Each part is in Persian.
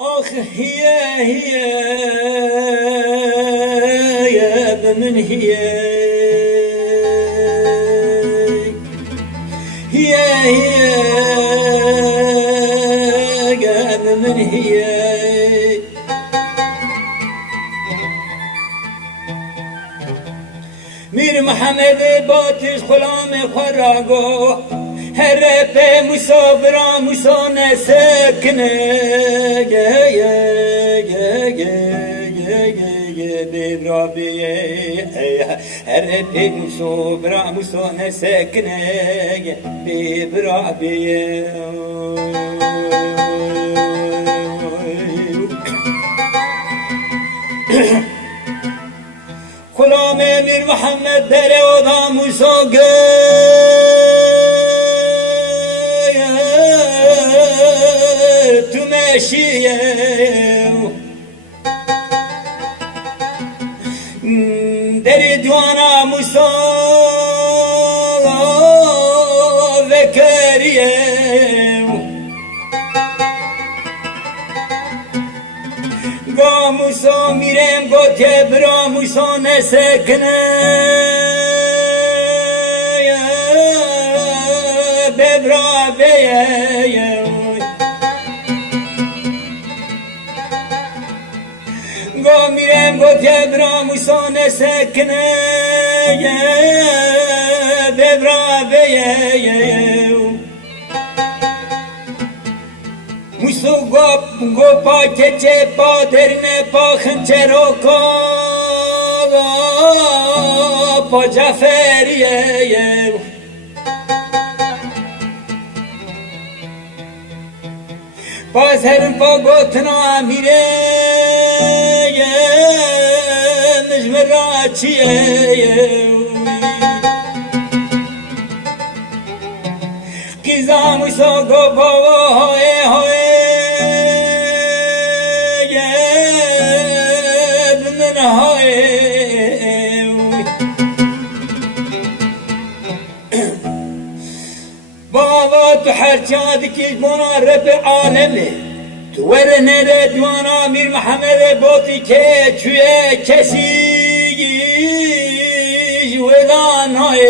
آخ هیه یا من هیه یا من هیه میر محمد باتش غلام خراگو هر په مسافر مسون سکنه ببرابی هر په مسافر مسون سکنه ببرابی غلام میر محمد در آدم مساگه تو ماشیه در دوانا مسا وکریه گا موسا میرم گوته برا موسا نسکنه ببرا بیه گا میرم گوته برا موسا نسکنه ببرا بیه موسو گو پا کچه پا درنه پا خنچرو پا جعفریه پا زهرم پا گوتنا امیره مجمرا چیه کیزا موسو گو پا های بابا تو حرچاد کیش بنا رب عالمه تو ورنه ردوانا میر محمد بوتی که چوی کسی ودان های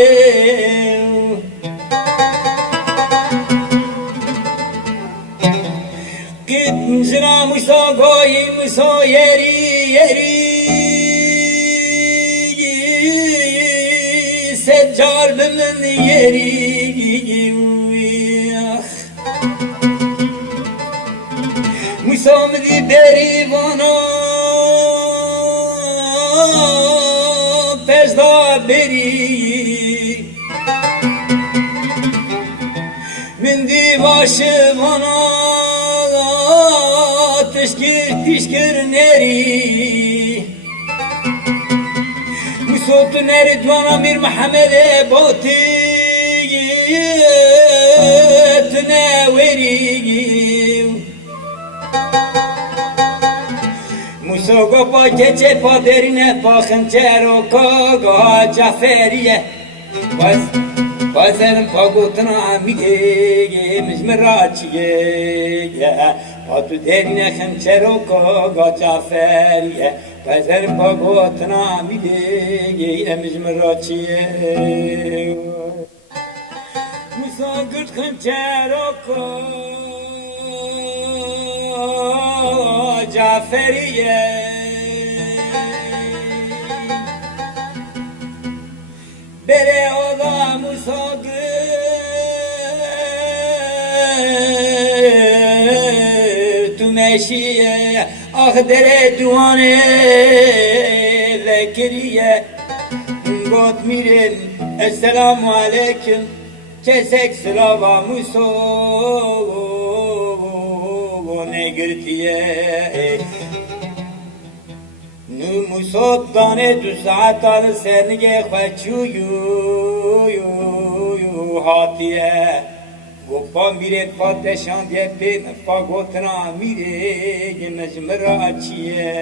قید مزنا مسا گوی مسا یری سجار بمن یری مسامدی بری وانا پزدا بری من دی باشه وانا تشکر نری مسوت نرد وانا میر محمد بوتی تناوری موسوگو پا کچه پا درینه پا خنچر و کاگا جعفریه بازرم پا گوتنا امیده مجمرا چیه پا تو درینه خنچر و کاگا جعفریه بازرم پا گوتنا امیده مجمرا چیه موسوگرد خنچر و کاگا جعفریه بره آدم مساگه تو مشیه آخ در دوانه ذکریه گوت میرن السلام علیکم کسک سلاوا مسو نگرتیه نو موساد دانه دو ساعت آل سرنگه خوچو یو هاتیه گفا میره پا دشان دیه پی پا گوتنا میره یه مجمرا چیه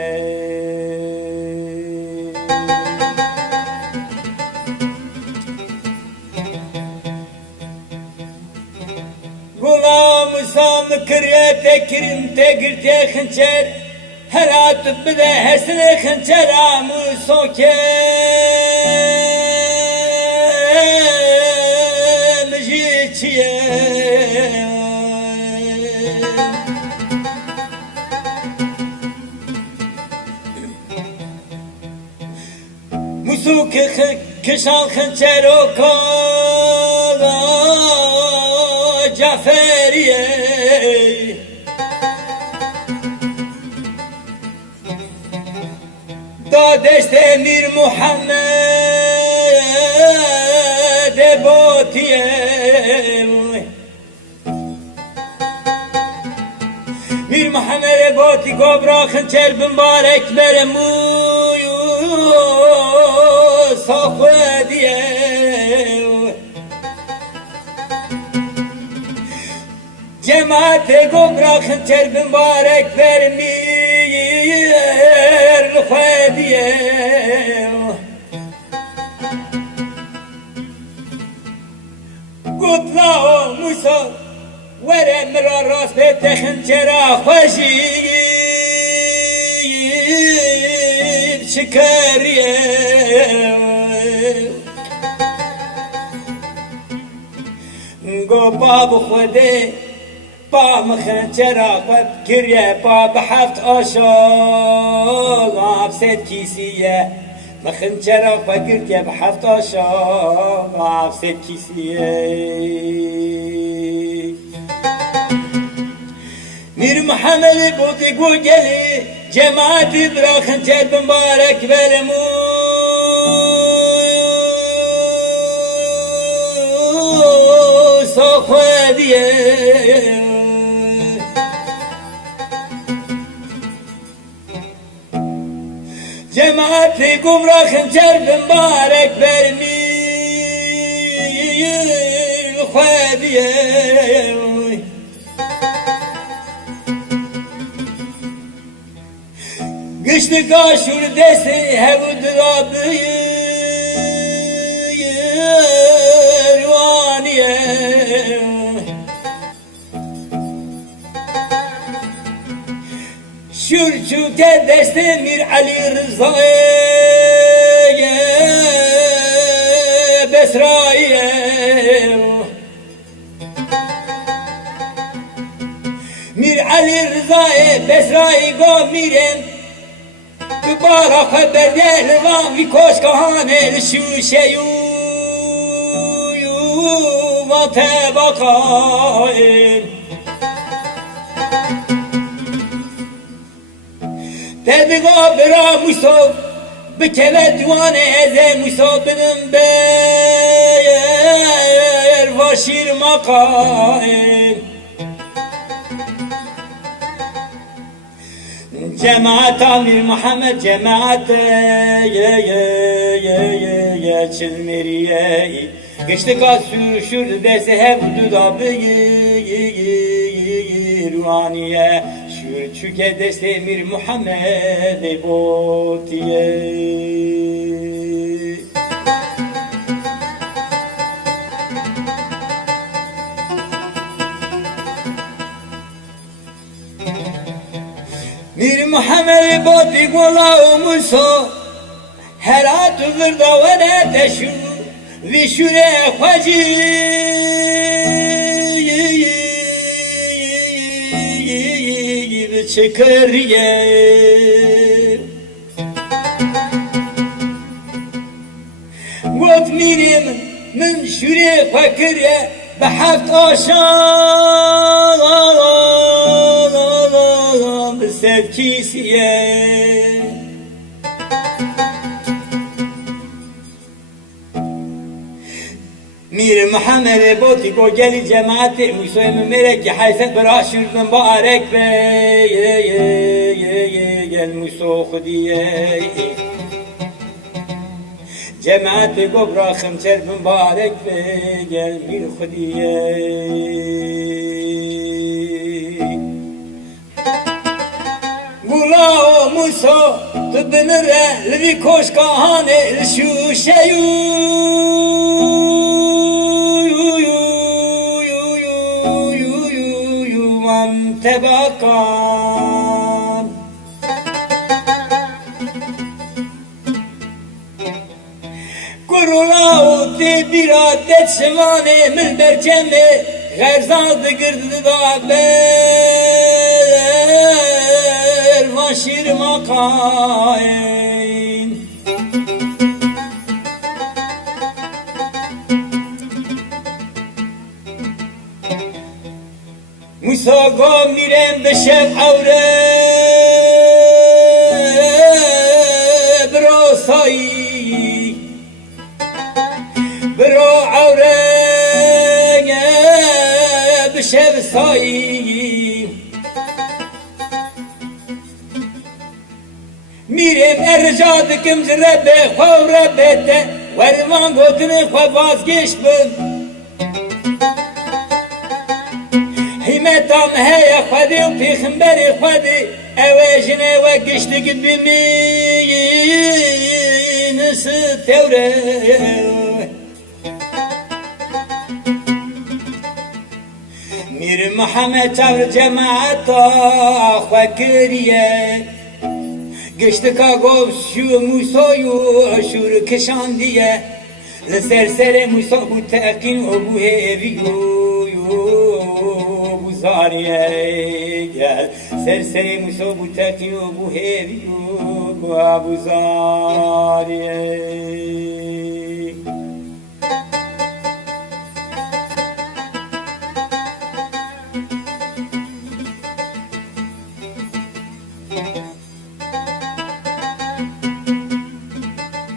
غلام سام کریا Suriye tekirim tekirte hınçer her atıp bile her sene hınçer amı soke müjiciye Musuk kışal hınçer o kala Caferiye Da deste Mir Muhammed Botiye Mir Muhammed Boti Gobra Hınçer mübarek beremuyu Safı diye Cemaate Gobra Hınçer mübarek vermir Rıfa diye Kutla o Musa Veren mirar rasbete hınçera Hoşib çıkarıye Go babu Khode با مخنچرا قد کریه با به هفت آشاق آفسد کیسیه مخنچرا قد کریه به هفت آشاق آفسد کیسیه میر محمد بودی گو گلی جماعتی برا خنچر مبارک برمو ساخوه دیه Cemaati gumrah hınçer mübarek vermir Khadiye Gıştı kaşur desi hevud rabıyır Vaniye Şürçüke destemir Ali Rıza'ya Besra'ya Mir Ali Rıza'ya Besra'ya go mirem Kubara haber del Van vi koş kahane Şuşeyu Vate bakayım Dedi gabra Musa Bikeve duane eze Musa benim ber Vaşir makayim Cemaat Amir Muhammed Cemaat Çizmeriye Geçti gaz sürüşür dese hep dudabı Ruhaniye Şürçüke destemir Muhammed Botiye Mir Muhammed Boti Gola Musa Herat Vırda ve Neteşu Vişure Khacı çıkarıye Got mirim min şure fakire Behaft aşağım sevkisiye Mir Muhammed Boti go geli cemaati Musa'yı mümerek hayset beraşür mübarek be gel Musa Khudiye cemaati go bırakım çer mübarek be gel Mir Khudiye Gula o Musa tıbınıre lvi koş kahane şu şeyu خان Kurula uti bir adet şemane min berçeme Gerzaldı girdi da ber Maşir makain Musa mirem beşev avre Bro sayi Bro avre beşev sayi Mirem erca dikim zirebe Khavre bete Verman gotini khwa vazgeç bin Himetam heye khwadi u peyghemberi khwadi Ewe jine ve geçti gibi mi Nisi tevre Mir Muhammed çavr cemaata khwa kiriye Geçti ka gov şu Musa'yu şur kişan diye Sersere Musa bu tekin o bu heviyu bu zariye gel Sersere Musa bu tekin o bu heviyu bu zariye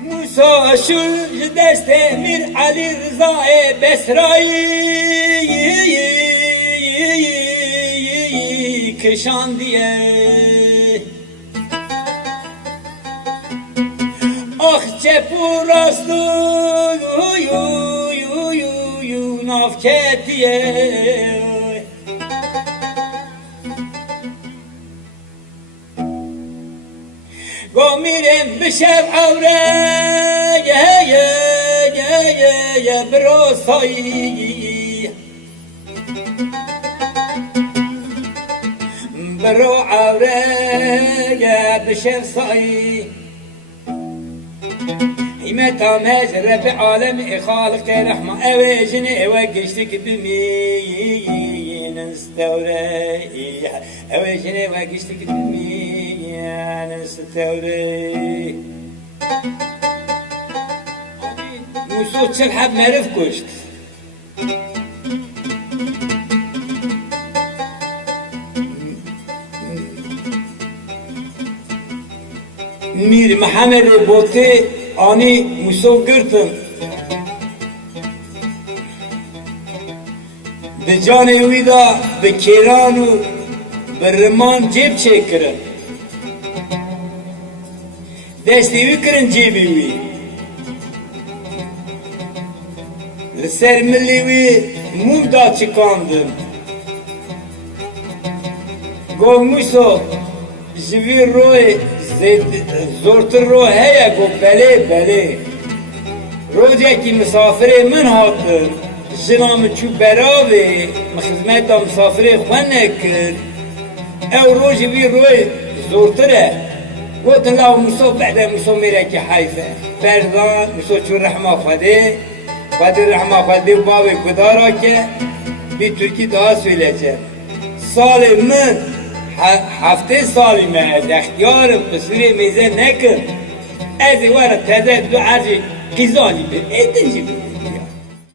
Musa şu deste Mir Ali Rıza'e Besra'yı kışan diye Ah cepur aslı nafket diye Gomirem bişev avre ye bro sayi Bro avre ye bişev sayi Himet amez Rabbi alemi khalik rahma Ewe jini ewe geçtik biminin stavre Ewe jini ewe geçtik biminin stavre Musa çelhab merif kuşt Mir Muhammed bote ani Musa girtin Bi canê wî da bi kêran û bi riman cêb çêkirin Destê wî kirin cêbê wî Li ser millê wî mûm da çikandin Gov Musa ji vî royê zortir ro heye go belê belê Rojekî misafirê min hatin Jina min çû beravê min xizmeta misafirê xwe nekir Ew rojê vî royê zortir e Gotin lav Musa bede Musa mêrekî heyfe Berdan Musa çû rehma Xwedê Xwedê rehma Xwedê û bavê gudara ke Bî Türkî daha söyleyeceğim Salê min Hafte salî me ez extiyarım Suriye mêze nekin Ez ê were teze du ezê qîzanî bir êdin jî bir